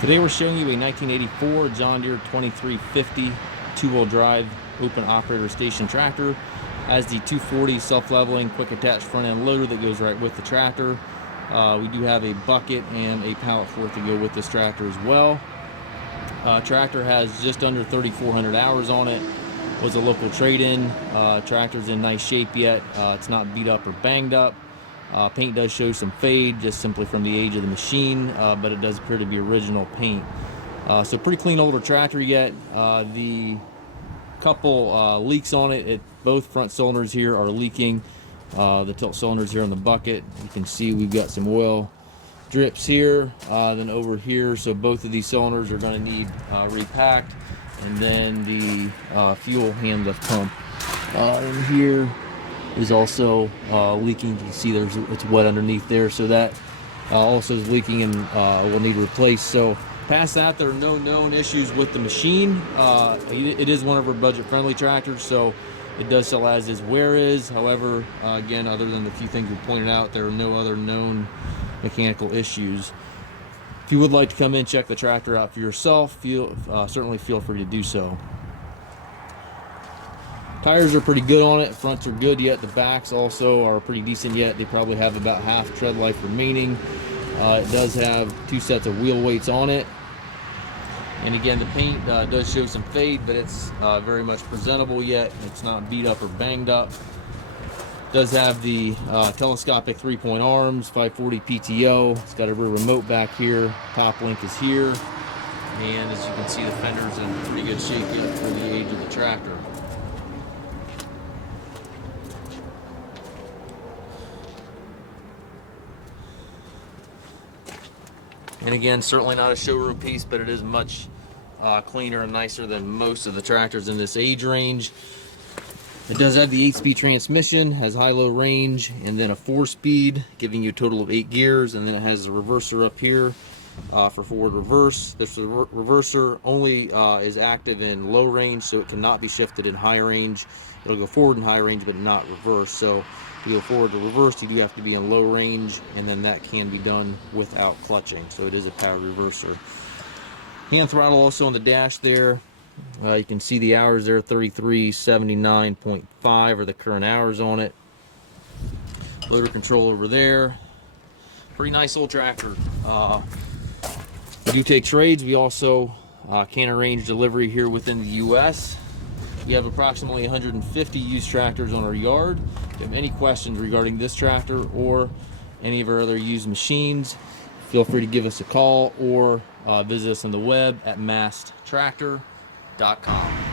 Today we're showing you a 1984 John Deere 2350 two-wheel drive open operator station tractor. Has the 240 self-leveling quick attach front end loader that goes right with the tractor. We do have a bucket and a pallet fork to go with this tractor as well. Tractor has just under 3,400 hours on it. Was a local trade-in. Tractor's in nice shape yet. It's not beat up or banged up. Paint does show some fade just simply from the age of the machine, but it does appear to be original paint. So pretty clean older tractor yet. The couple leaks on it, both front cylinders here are leaking. The tilt cylinders here on the bucket, you can see we've got some oil drips here, then over here, so both of these cylinders are going to need repacked. And then the fuel hand lift pump in here is also leaking. You can see it's wet underneath there, so that also is leaking and will need replaced. So past that, there are no known issues with the machine. It is one of our budget-friendly tractors, so it does sell as is, where is. However, again, other than the few things we pointed out, there are no other known mechanical issues. If you would like to come in, check the tractor out for yourself, certainly feel free to do so. Tires are pretty good on it. Fronts are good yet. The backs also are pretty decent yet. They probably have about half tread life remaining. It does have 2 sets of wheel weights on it. And again, the paint does show some fade, but it's very much presentable yet. It's not beat up or banged up. Does have the telescopic 3-point arms, 540 PTO. It's got a rear remote back here. Top link is here. And as you can see, the fender's in pretty good shape yet for the age of the tractor. And again, certainly not a showroom piece, but it is much cleaner and nicer than most of the tractors in this age range. It does have the 8-speed transmission, has high-low range, and then a 4-speed, giving you a total of 8 gears, and then it has a reverser up here for forward reverse. This reverser only is active in low range, so it cannot be shifted in high range. It'll go forward in high range, but not reverse. So to go forward to reverse, you do have to be in low range, and then that can be done without clutching. So it is a powered reverser. Hand throttle also on the dash there. You can see the hours there, 3379.5 are the current hours on it. Loader control over there. Pretty nice old tractor. We do take trades. We also can arrange delivery here within the U.S. We have approximately 150 used tractors on our yard. If you have any questions regarding this tractor or any of our other used machines, feel free to give us a call or visit us on the web at masttractor.com.